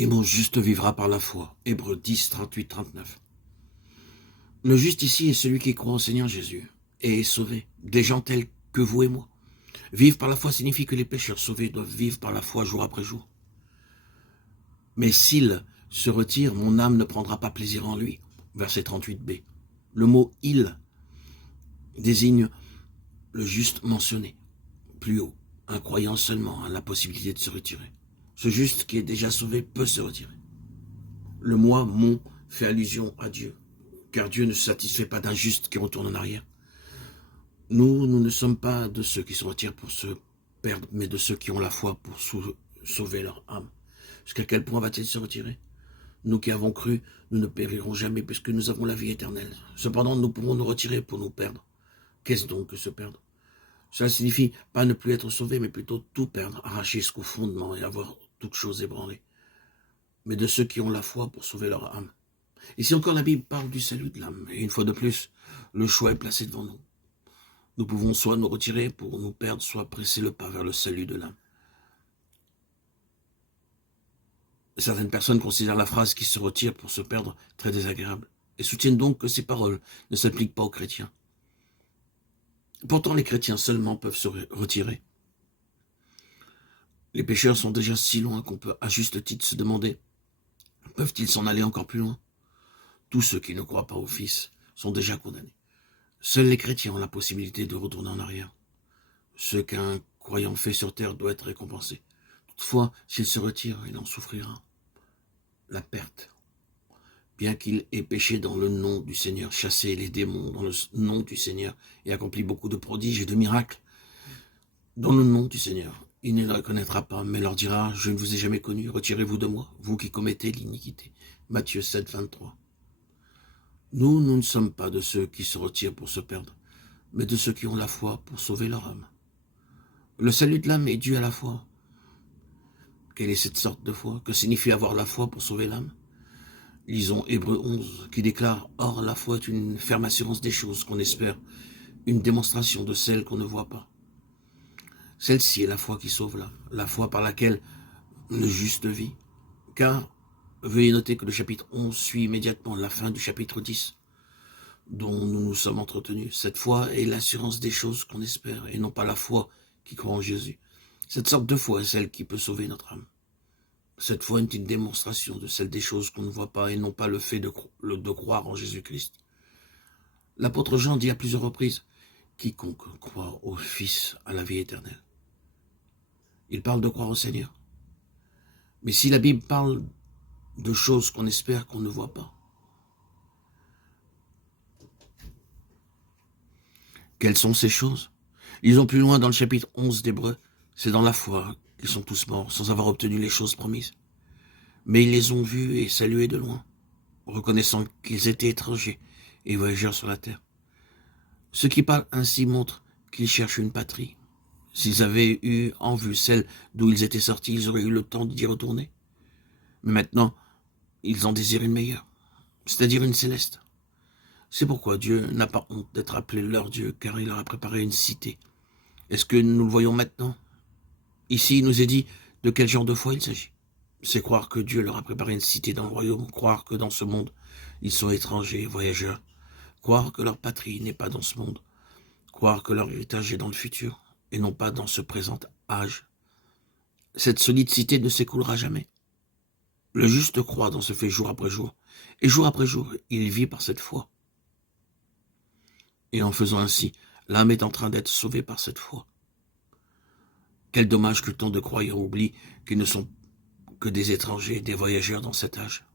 Et mon juste vivra par la foi. Hébreux 10, 38, 39. Le juste ici est celui qui croit au Seigneur Jésus et est sauvé. Des gens tels que vous et moi. Vivre par la foi signifie que les pécheurs sauvés doivent vivre par la foi jour après jour. Mais s'il se retire, mon âme ne prendra pas plaisir en lui. Verset 38b. Le mot « il » désigne le juste mentionné. Plus haut, un croyant seulement a la possibilité de se retirer. Ce juste qui est déjà sauvé peut se retirer. Le moi, mon, fait allusion à Dieu, car Dieu ne se satisfait pas d'un juste qui retourne en arrière. Nous ne sommes pas de ceux qui se retirent pour se perdre, mais de ceux qui ont la foi pour sauver leur âme. Jusqu'à quel point va-t-il se retirer? Nous qui avons cru, nous ne périrons jamais puisque nous avons la vie éternelle. Cependant, nous pourrons nous retirer pour nous perdre. Qu'est-ce donc que se perdre? Cela signifie pas ne plus être sauvé, mais plutôt tout perdre, arracher jusqu'au fondement et avoir toute chose ébranlée. Mais de ceux qui ont la foi pour sauver leur âme. Ici encore, la Bible parle du salut de l'âme. Et une fois de plus, le choix est placé devant nous. Nous pouvons soit nous retirer pour nous perdre, soit presser le pas vers le salut de l'âme. Certaines personnes considèrent la phrase qui se retire pour se perdre très désagréable et soutiennent donc que ces paroles ne s'appliquent pas aux chrétiens. Pourtant, les chrétiens seulement peuvent se retirer. Les pécheurs sont déjà si loin qu'on peut à juste titre se demander, peuvent-ils s'en aller encore plus loin? Tous ceux qui ne croient pas au Fils sont déjà condamnés. Seuls les chrétiens ont la possibilité de retourner en arrière. Ce qu'un croyant fait sur terre doit être récompensé. Toutefois, s'il se retire, il en souffrira la perte. Bien qu'il ait péché dans le nom du Seigneur, chassé les démons dans le nom du Seigneur et accompli beaucoup de prodiges et de miracles dans le nom du Seigneur, il ne les reconnaîtra pas, mais leur dira, je ne vous ai jamais connu, retirez-vous de moi, vous qui commettez l'iniquité. Matthieu 7, 23. Nous ne sommes pas de ceux qui se retirent pour se perdre, mais de ceux qui ont la foi pour sauver leur âme. Le salut de l'âme est dû à la foi. Quelle est cette sorte de foi? Que signifie avoir la foi pour sauver l'âme? Lisons Hébreux 11, qui déclare « Or, la foi est une ferme assurance des choses qu'on espère, une démonstration de celles qu'on ne voit pas. » Celle-ci est la foi qui sauve l'âme, la foi par laquelle le juste vit. Car, veuillez noter que le chapitre 11 suit immédiatement la fin du chapitre 10, dont nous nous sommes entretenus. Cette foi est l'assurance des choses qu'on espère, et non pas la foi qui croit en Jésus. Cette sorte de foi est celle qui peut sauver notre âme. Cette foi est une démonstration de celle des choses qu'on ne voit pas et non pas le fait de croire en Jésus-Christ. L'apôtre Jean dit à plusieurs reprises « Quiconque croit au Fils a la vie éternelle ». Il parle de croire au Seigneur. Mais si la Bible parle de choses qu'on espère qu'on ne voit pas, quelles sont ces choses? Lisons plus loin dans le chapitre 11 d'Hébreux. C'est dans la foi qu'ils sont tous morts, sans avoir obtenu les choses promises. Mais ils les ont vus et salués de loin, reconnaissant qu'ils étaient étrangers et voyageurs sur la terre. Ceux qui parlent ainsi montrent qu'ils cherchent une patrie. S'ils avaient eu en vue celle d'où ils étaient sortis, ils auraient eu le temps d'y retourner. Mais maintenant, ils en désirent une meilleure, c'est-à-dire une céleste. C'est pourquoi Dieu n'a pas honte d'être appelé leur Dieu, car il leur a préparé une cité. Est-ce que nous le voyons maintenant? Ici, il nous est dit de quel genre de foi il s'agit. C'est croire que Dieu leur a préparé une cité dans le royaume, croire que dans ce monde, ils sont étrangers, voyageurs, croire que leur patrie n'est pas dans ce monde, croire que leur héritage est dans le futur, et non pas dans ce présent âge. Cette solide cité ne s'écoulera jamais. Le juste croit dans ce fait jour après jour, et jour après jour, il vit par cette foi. Et en faisant ainsi, l'âme est en train d'être sauvée par cette foi. Quel dommage que tant de croyants oublient qu'ils ne sont que des étrangers, des voyageurs dans cet âge.